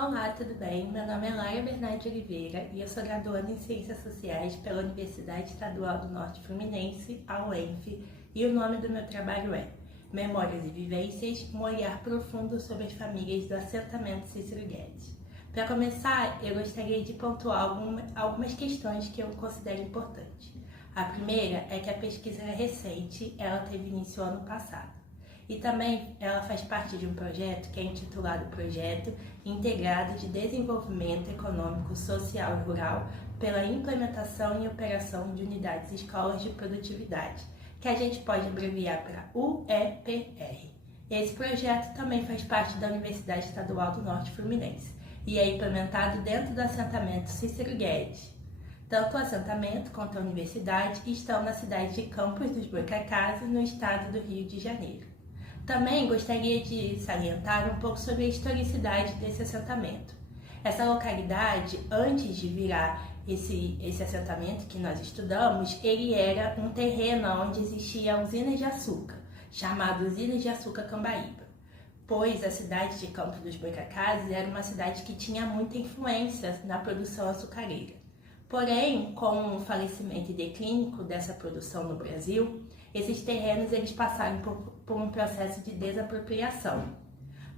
Olá, tudo bem? Meu nome é Laia Bernardi Oliveira e eu sou graduanda em Ciências Sociais pela Universidade Estadual do Norte Fluminense, a UENF, e o nome do meu trabalho é Memórias e Vivências, um olhar profundo sobre as famílias do assentamento Cícero Guedes. Para começar, eu gostaria de pontuar algumas questões que eu considero importantes. A primeira é que a pesquisa é recente, ela teve início ano passado. E também ela faz parte de um projeto que é intitulado Projeto Integrado de Desenvolvimento Econômico, Social e Rural pela Implementação e Operação de Unidades Escolas de Produtividade, que a gente pode abreviar para UEPR. Esse projeto também faz parte da Universidade Estadual do Norte Fluminense e é implementado dentro do assentamento Cícero Guedes. Tanto o assentamento quanto a universidade estão na cidade de Campos dos Goytacazes, no estado do Rio de Janeiro. Também gostaria de salientar um pouco sobre a historicidade desse assentamento. Essa localidade, antes de virar esse assentamento que nós estudamos, ele era um terreno onde existia a usina de açúcar, chamada Usina de Açúcar Cambaíba, pois a cidade de Campos dos Goytacazes era uma cidade que tinha muita influência na produção açucareira. Porém, com o falecimento e declínio dessa produção no Brasil, esses terrenos eles passaram por um processo de desapropriação.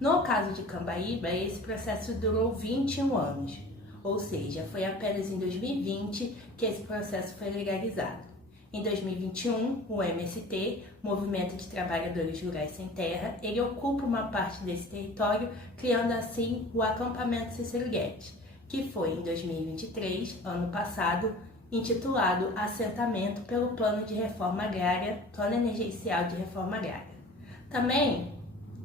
No caso de Cambaíba, esse processo durou 21 anos, ou seja, foi apenas em 2020 que esse processo foi legalizado. Em 2021, o MST, Movimento de Trabalhadores Rurais Sem Terra, ele ocupa uma parte desse território, criando assim o acampamento Cícero Guedes, que foi em 2023, ano passado, intitulado Assentamento pelo Plano de Reforma Agrária, Plano Emergencial de Reforma Agrária. Também,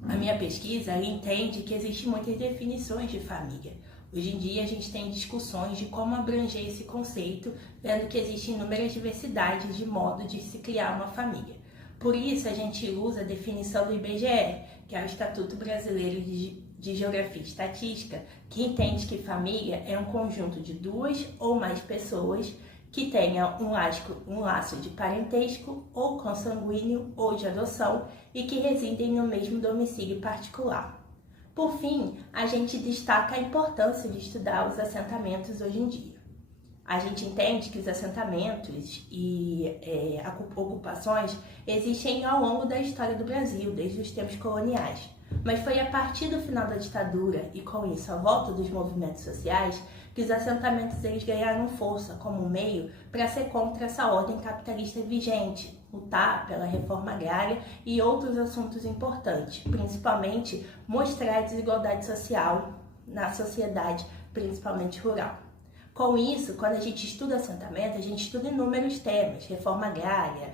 a minha pesquisa entende que existem muitas definições de família. Hoje em dia, a gente tem discussões de como abranger esse conceito, vendo que existem inúmeras diversidades de modo de se criar uma família. Por isso, a gente usa a definição do IBGE, que é o Estatuto Brasileiro de Geografia e Estatística, que entende que família é um conjunto de duas ou mais pessoas que tenha um laço de parentesco ou consanguíneo ou de adoção e que residem no mesmo domicílio particular. Por fim, a gente destaca a importância de estudar os assentamentos hoje em dia. A gente entende que os assentamentos e ocupações existem ao longo da história do Brasil, desde os tempos coloniais. Mas foi a partir do final da ditadura e com isso a volta dos movimentos sociais que os assentamentos eles ganharam força como meio para ser contra essa ordem capitalista vigente, lutar pela reforma agrária e outros assuntos importantes, principalmente mostrar a desigualdade social na sociedade, principalmente rural. Com isso, quando a gente estuda assentamento, a gente estuda inúmeros temas, reforma agrária,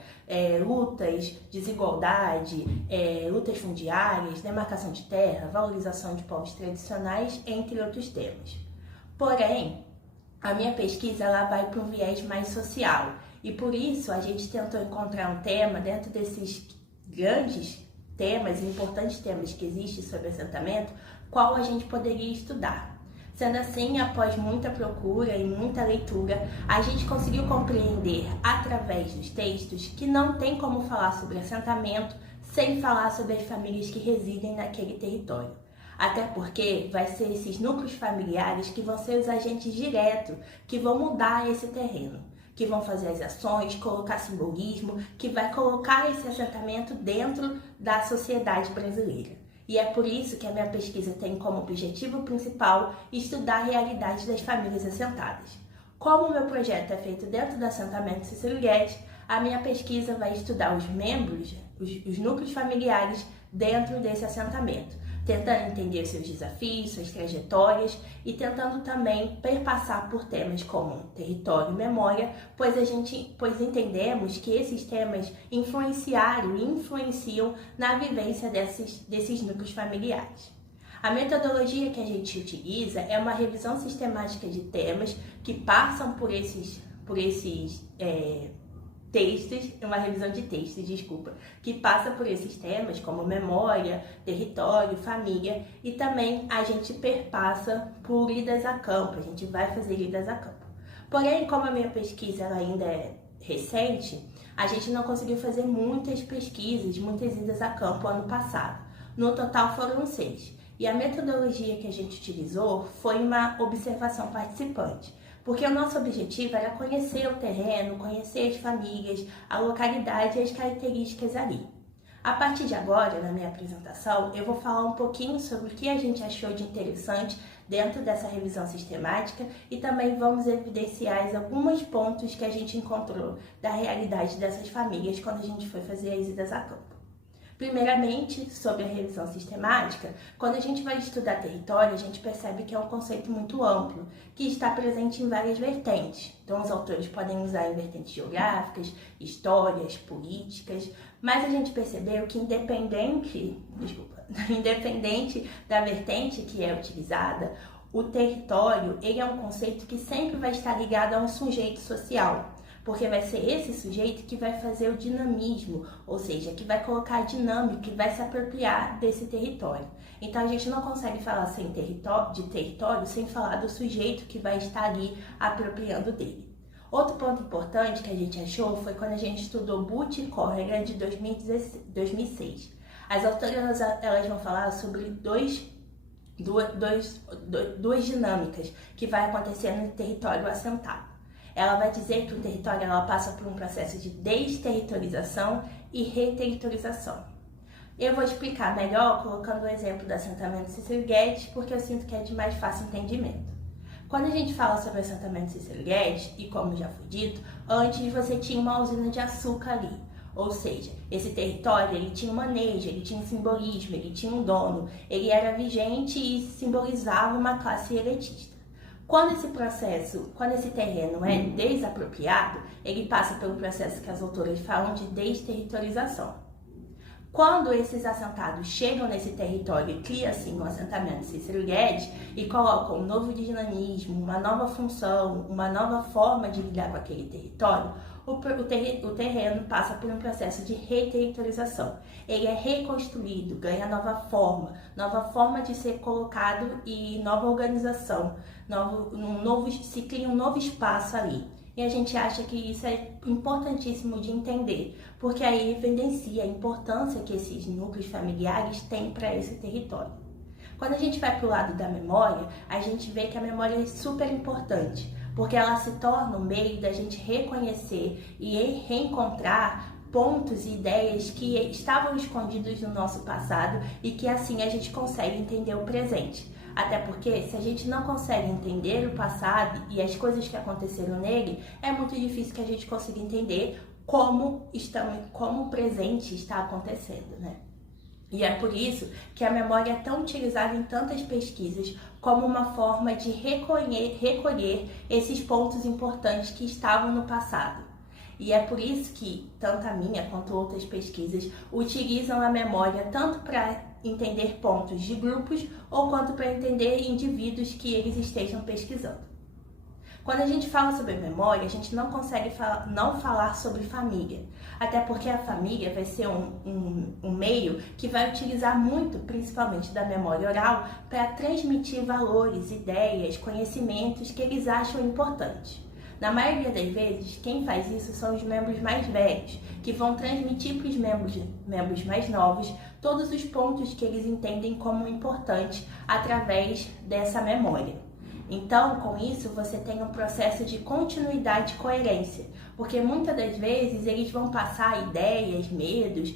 lutas, desigualdade, lutas fundiárias, demarcação de terra, valorização de povos tradicionais, entre outros temas. Porém, a minha pesquisa ela vai para um viés mais social e por isso a gente tentou encontrar um tema dentro desses grandes temas, importantes temas que existem sobre assentamento, qual a gente poderia estudar. Sendo assim, após muita procura e muita leitura, a gente conseguiu compreender através dos textos que não tem como falar sobre assentamento sem falar sobre as famílias que residem naquele território. Até porque vai ser esses núcleos familiares que vão ser os agentes diretos, que vão mudar esse terreno, que vão fazer as ações, colocar simbolismo, que vai colocar esse assentamento dentro da sociedade brasileira. E é por isso que a minha pesquisa tem como objetivo principal estudar a realidade das famílias assentadas. Como o meu projeto é feito dentro do assentamento Cícero Guedes, a minha pesquisa vai estudar os membros, os núcleos familiares dentro desse assentamento, tentando entender seus desafios, suas trajetórias e tentando também perpassar por temas como território e memória, pois entendemos que esses temas influenciaram e influenciam na vivência desses núcleos familiares. A metodologia que a gente utiliza é uma revisão sistemática de temas que passam por esses textos, uma revisão de textos, que passa por esses temas como memória, território, família e também a gente perpassa por idas a campo, a gente vai fazer idas a campo. Porém, como a minha pesquisa ela ainda é recente, a gente não conseguiu fazer muitas pesquisas, muitas idas a campo ano passado. No total foram 6. E a metodologia que a gente utilizou foi uma observação participante, porque o nosso objetivo era conhecer o terreno, conhecer as famílias, a localidade e as características ali. A partir de agora, na minha apresentação, eu vou falar um pouquinho sobre o que a gente achou de interessante dentro dessa revisão sistemática e também vamos evidenciar alguns pontos que a gente encontrou da realidade dessas famílias quando a gente foi fazer as idas a campo. Primeiramente, sobre a revisão sistemática, quando a gente vai estudar território, a gente percebe que é um conceito muito amplo, que está presente em várias vertentes. Então, os autores podem usar em vertentes geográficas, histórias, políticas, mas a gente percebeu que independente da vertente que é utilizada, o território ele é um conceito que sempre vai estar ligado a um sujeito social. Porque vai ser esse sujeito que vai fazer o dinamismo, ou seja, que vai colocar a dinâmica, que vai se apropriar desse território. Então a gente não consegue falar de território sem falar do sujeito que vai estar ali apropriando dele. Outro ponto importante que a gente achou foi quando a gente estudou Butch e Corrigan de 2006. As autoras elas vão falar sobre duas dinâmicas que vai acontecer no território assentado. Ela vai dizer que o território ela passa por um processo de desterritorialização e reterritorialização. Eu vou explicar melhor colocando o exemplo do assentamento Cícero Guedes, porque eu sinto que é de mais fácil entendimento. Quando a gente fala sobre o assentamento Cícero Guedes, e como já foi dito, antes você tinha uma usina de açúcar ali. Ou seja, esse território ele tinha um manejo, ele tinha um simbolismo, ele tinha um dono, ele era vigente e simbolizava uma classe elitista. Quando esse terreno é desapropriado, ele passa pelo processo que as autoras falam de desterritorialização. Quando esses assentados chegam nesse território e criam-se um assentamento Cícero Guedes e colocam um novo dinamismo, uma nova função, uma nova forma de lidar com aquele território, o terreno passa por um processo de reterritorialização. Ele é reconstruído, ganha nova forma de ser colocado e nova organização, se cria um novo espaço ali. E a gente acha que isso é importantíssimo de entender, porque aí evidencia a importância que esses núcleos familiares têm para esse território. Quando a gente vai para o lado da memória, a gente vê que a memória é super importante, porque ela se torna um meio da gente reconhecer e reencontrar pontos e ideias que estavam escondidos no nosso passado e que assim a gente consegue entender o presente. Até porque se a gente não consegue entender o passado e as coisas que aconteceram nele, é muito difícil que a gente consiga entender como o presente está acontecendo, né? E é por isso que a memória é tão utilizada em tantas pesquisas como uma forma de recolher esses pontos importantes que estavam no passado. E é por isso que tanto a minha quanto outras pesquisas utilizam a memória tanto para entender pontos de grupos ou quanto para entender indivíduos que eles estejam pesquisando. Quando a gente fala sobre memória, a gente não consegue não falar sobre família, até porque a família vai ser um meio que vai utilizar muito, principalmente da memória oral, para transmitir valores, ideias, conhecimentos que eles acham importantes. Na maioria das vezes, quem faz isso são os membros mais velhos, que vão transmitir para os membros mais novos todos os pontos que eles entendem como importantes através dessa memória. Então, com isso, você tem um processo de continuidade e coerência, porque muitas das vezes eles vão passar ideias, medos,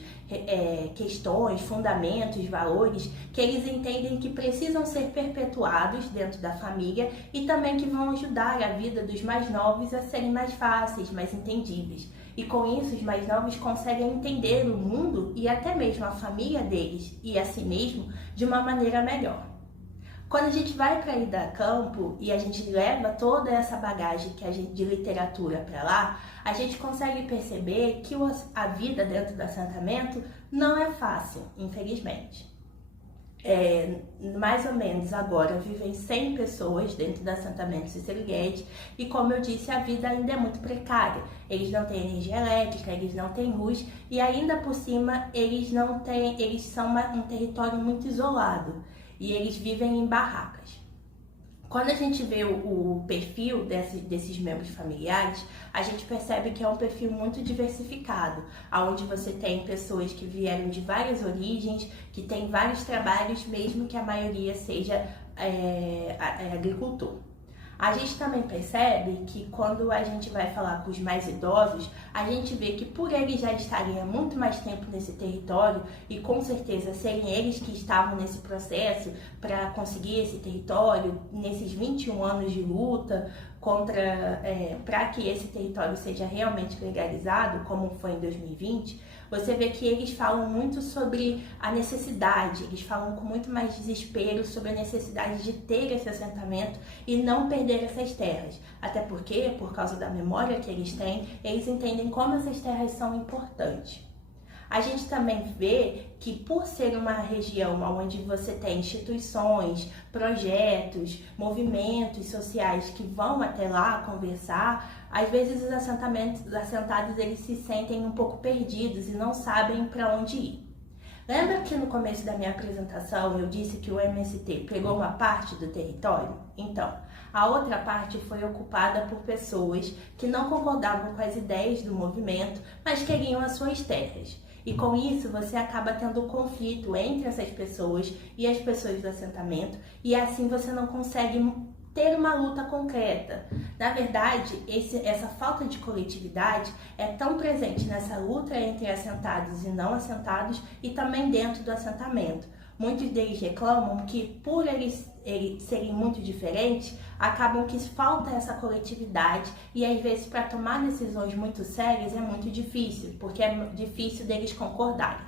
questões, fundamentos, valores que eles entendem que precisam ser perpetuados dentro da família e também que vão ajudar a vida dos mais novos a serem mais fáceis, mais entendíveis. E com isso, os mais novos conseguem entender o mundo e até mesmo a família deles e a si mesmo de uma maneira melhor. Quando a gente vai para ir a campo e a gente leva toda essa bagagem de literatura para lá, a gente consegue perceber que a vida dentro do assentamento não é fácil, infelizmente. Mais ou menos agora vivem 100 pessoas dentro do assentamento Cícero Guedes e, como eu disse, a vida ainda é muito precária. Eles não têm energia elétrica, eles não têm luz e ainda por cima eles são um território muito isolado. E eles vivem em barracas. Quando a gente vê o perfil desses membros familiares, a gente percebe que é um perfil muito diversificado, onde você tem pessoas que vieram de várias origens, que têm vários trabalhos, mesmo que a maioria seja agricultor. A gente também percebe que quando a gente vai falar com os mais idosos, a gente vê que por eles já estarem há muito mais tempo nesse território e com certeza serem eles que estavam nesse processo para conseguir esse território, nesses 21 anos de luta para que esse território seja realmente legalizado, como foi em 2020, você vê que eles falam muito sobre a necessidade, eles falam com muito mais desespero sobre a necessidade de ter esse assentamento e não perder essas terras. Até porque, por causa da memória que eles têm, eles entendem como essas terras são importantes. A gente também vê que por ser uma região onde você tem instituições, projetos, movimentos sociais que vão até lá conversar, às vezes os assentados eles se sentem um pouco perdidos e não sabem para onde ir. Lembra que no começo da minha apresentação eu disse que o MST pegou uma parte do território? Então, a outra parte foi ocupada por pessoas que não concordavam com as ideias do movimento, mas queriam as suas terras. E com isso você acaba tendo um conflito entre essas pessoas e as pessoas do assentamento, e assim você não consegue ter uma luta concreta. Na verdade, essa falta de coletividade é tão presente nessa luta entre assentados e não assentados e também dentro do assentamento. Muitos deles reclamam que por eles serem muito diferentes, acabam que falta essa coletividade e às vezes para tomar decisões muito sérias é muito difícil, porque é difícil deles concordarem.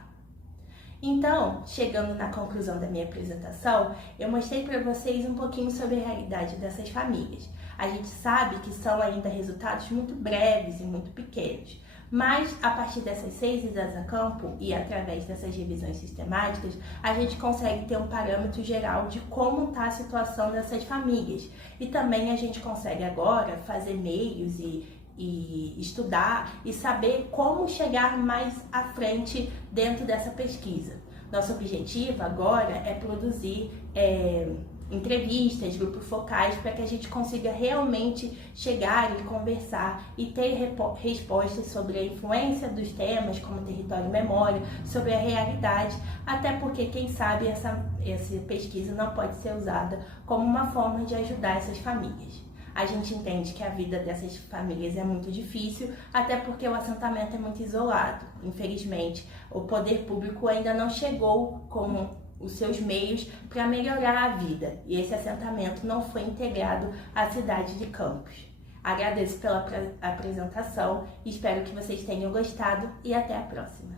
Então, chegando na conclusão da minha apresentação, eu mostrei para vocês um pouquinho sobre a realidade dessas famílias. A gente sabe que são ainda resultados muito breves e muito pequenos, mas a partir dessas 6 idas a campo e através dessas revisões sistemáticas, a gente consegue ter um parâmetro geral de como está a situação dessas famílias. E também a gente consegue agora fazer meios e estudar e saber como chegar mais à frente dentro dessa pesquisa. Nosso objetivo agora é produzir entrevistas, grupos focais, para que a gente consiga realmente chegar e conversar e ter respostas sobre a influência dos temas como território e memória, sobre a realidade, até porque, quem sabe, essa pesquisa não pode ser usada como uma forma de ajudar essas famílias. A gente entende que a vida dessas famílias é muito difícil, até porque o assentamento é muito isolado. Infelizmente, o poder público ainda não chegou com os seus meios para melhorar a vida, e esse assentamento não foi integrado à cidade de Campos. Agradeço pela apresentação, espero que vocês tenham gostado e até a próxima.